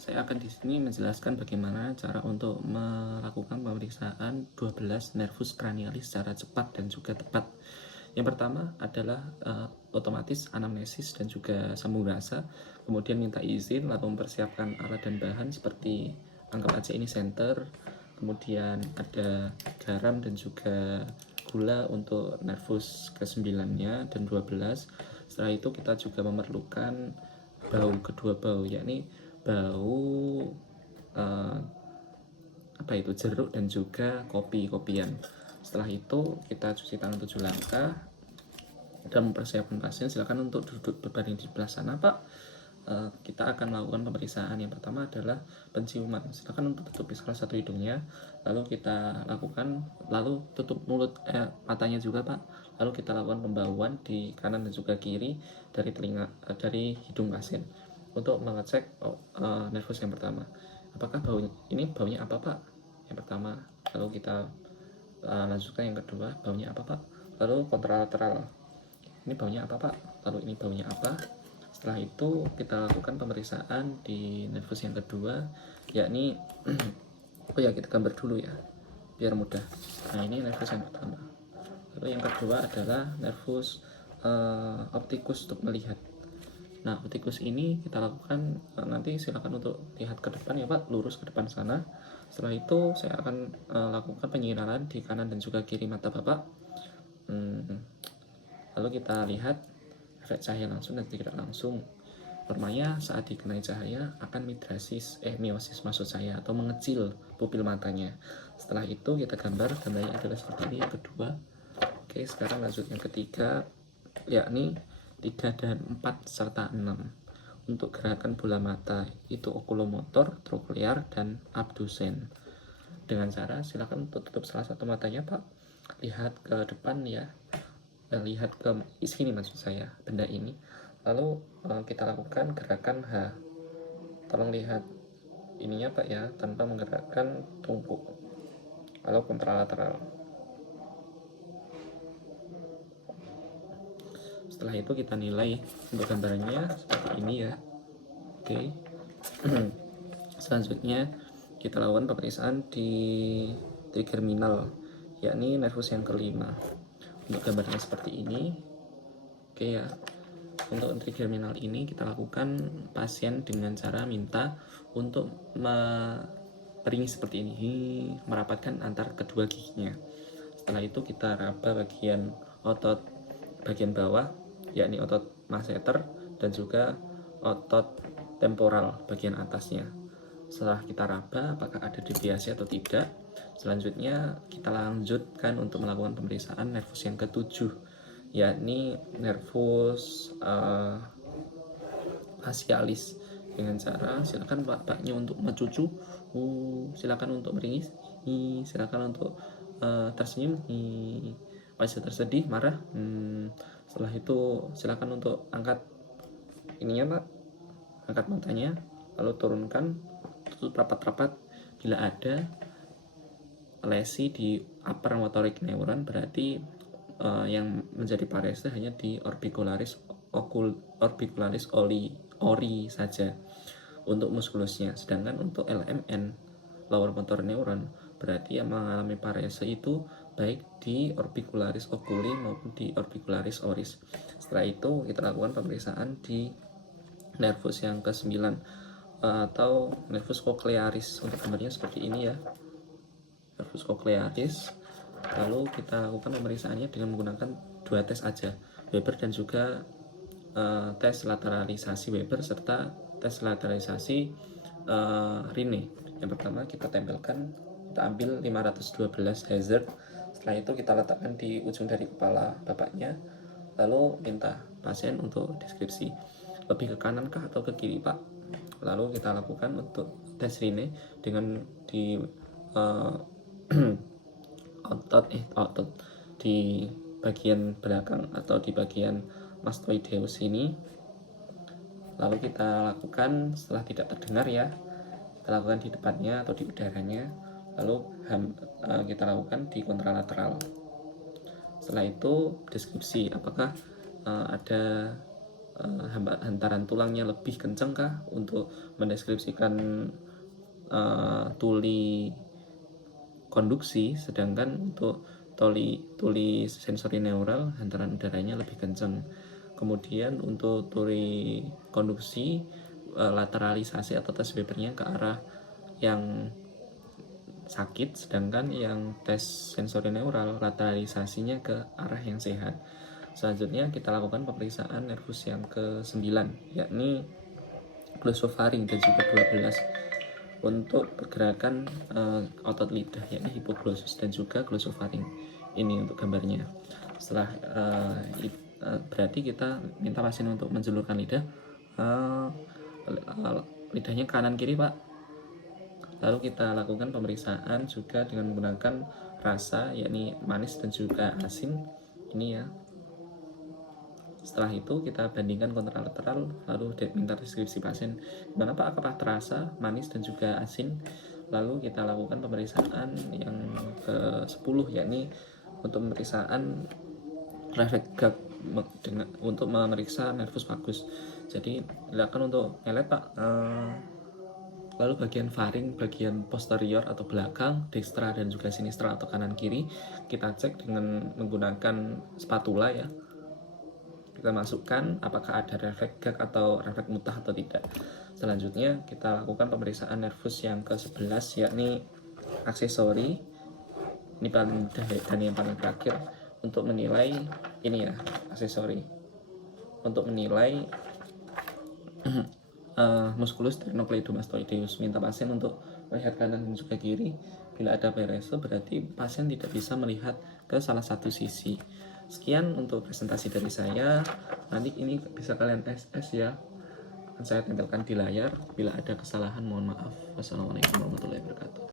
saya akan di sini menjelaskan bagaimana cara untuk melakukan pemeriksaan 12 nervus cranialis secara cepat dan juga tepat. Yang pertama adalah otomatis anamnesis dan juga sambung rasa, kemudian minta izin lalu mempersiapkan alat dan bahan seperti anggap aja ini senter, kemudian ada garam dan juga gula untuk nervus ke-9-nya dan 12. Setelah itu kita juga memerlukan kedua bau, yakni bau jeruk dan juga kopian. Setelah itu kita cuci tangan 7 langkah dan mempersiapkan pasien. Silakan untuk duduk berbaring di sebelah sana, Pak. Kita akan melakukan pemeriksaan. Yang pertama adalah penciuman. Silakan untuk tutup salah satu hidungnya, lalu kita lakukan, lalu tutup matanya juga, Pak. Lalu kita lakukan pembauan di kanan dan juga kiri dari hidung pasien untuk mengecek nervus yang pertama. Apakah baunya apa, Pak? Yang pertama. Lalu kita lanjutkan yang kedua, baunya apa, Pak? Lalu kontralateral, ini baunya apa, Pak? Lalu ini baunya apa? Setelah itu kita lakukan pemeriksaan di nervus yang kedua, yakni kita gambar dulu ya biar mudah. Nah, ini nervus yang pertama. Lalu yang kedua adalah nervus optikus untuk melihat. Nah, optikus ini kita lakukan nanti silakan untuk lihat ke depan ya, Pak, lurus ke depan sana. Setelah itu saya akan lakukan penyinaran di kanan dan juga kiri mata Bapak. Lalu kita lihat efek cahaya langsung dan tidak langsung. Normanya saat dikenai cahaya akan miosis maksud saya, atau mengecil pupil matanya. Setelah itu kita gambarnya adalah seperti ini yang kedua. Oke, sekarang lanjut yang ketiga, yakni 3 dan 4 serta 6. Untuk gerakan bola mata itu okulomotor, troklear, dan abdusen. Dengan cara silakan tutup salah satu matanya, Pak. Lihat ke depan ya. Lihat ke sini maksud saya, benda ini. Lalu kita lakukan gerakan H. Tolong lihat ininya, Pak ya, tanpa menggerakkan tungku. Lalu kontralateral. Setelah itu kita nilai untuk gambarannya seperti ini ya. Oke. Selanjutnya kita lakukan pemeriksaan di trigeminal, yakni nervus yang kelima. Untuk gambarnya seperti ini. Oke ya. Untuk trigeminal ini kita lakukan pasien dengan cara minta untuk meringis seperti ini, merapatkan antar kedua giginya. Setelah itu kita raba bagian otot bagian bawah, yakni otot masseter dan juga otot temporal bagian atasnya. Setelah kita raba apakah ada deviasi atau tidak, selanjutnya kita lanjutkan untuk melakukan pemeriksaan nervus yang ketujuh, yakni nervus facialis. Dengan cara silakan Bapaknya untuk mencucu, silakan untuk meringis, silakan untuk tersenyum, wajah tersedih, marah. Setelah itu silakan untuk angkat ininya, Pak, angkat matanya, lalu turunkan, tutup rapat-rapat. Bila ada lesi di upper motoric neuron, berarti yang menjadi parese hanya di orbicularis ori saja untuk muskulusnya. Sedangkan untuk LMN, lower motor neuron, berarti yang mengalami parese itu baik di orbicularis oculi maupun di orbicularis oris. Setelah itu kita lakukan pemeriksaan di nervus yang ke-9 atau nervus cochlearis. Untuk gambarnya seperti ini ya, nervus cochlearis. Lalu kita lakukan pemeriksaannya dengan menggunakan 2 tes aja, Weber dan juga tes lateralisasi Weber serta tes lateralisasi Rine. Yang pertama kita ambil 512 Hz. Setelah itu kita letakkan di ujung dari kepala Bapaknya, lalu minta pasien untuk deskripsi, lebih ke kanan kah atau ke kiri, Pak. Lalu kita lakukan untuk tes Rine dengan di otot di bagian belakang atau di bagian mastoideus ini. Lalu kita lakukan, setelah tidak terdengar ya, kita lakukan di depannya atau di udaranya. Lalu kita lakukan di kontralateral. Setelah itu deskripsi apakah ada hantaran tulangnya lebih kenceng kah untuk mendeskripsikan tuli konduksi, sedangkan untuk tuli sensori neural hantaran udaranya lebih kencang. Kemudian untuk tuli konduksi, lateralisasi atau tes Webernya ke arah yang sakit, sedangkan yang tes sensori neural lateralisasinya ke arah yang sehat. Selanjutnya kita lakukan pemeriksaan nervus yang ke-9, yakni glossofaring dan juga 12 untuk pergerakan otot lidah, yakni hipoglossus dan juga glossofaring. Ini untuk gambarnya. Setelah berarti kita minta pasien untuk menjulurkan lidah, lidahnya kanan kiri Pak. Lalu kita lakukan pemeriksaan juga dengan menggunakan rasa, yakni manis dan juga asin. Ini ya. Setelah itu kita bandingkan kontralateral, lalu minta deskripsi pasien gimana Pak, apakah terasa manis dan juga asin. Lalu kita lakukan pemeriksaan yang ke-10, yakni untuk pemeriksaan refleks gag untuk memeriksa nervus vagus. Jadi silakan untuk melet Pak. Lalu bagian faring, bagian posterior atau belakang, dextra dan juga sinistra atau kanan kiri, kita cek dengan menggunakan spatula ya. Kita masukkan apakah ada refleks gag atau refleks mutah atau tidak. Selanjutnya kita lakukan pemeriksaan nervus yang ke-11, yakni aksesori. Ini paling mudah dan yang paling terakhir untuk menilai ini ya, aksesori. Untuk menilai musculus sternocleidomastoideus. Minta pasien untuk melihat kanan dan juga kiri. Bila ada pereso berarti pasien tidak bisa melihat ke salah satu sisi. Sekian untuk presentasi dari saya. Nanti ini bisa kalian SS ya. Akan saya tempelkan di layar. Bila ada kesalahan mohon maaf. Wassalamualaikum warahmatullahi wabarakatuh.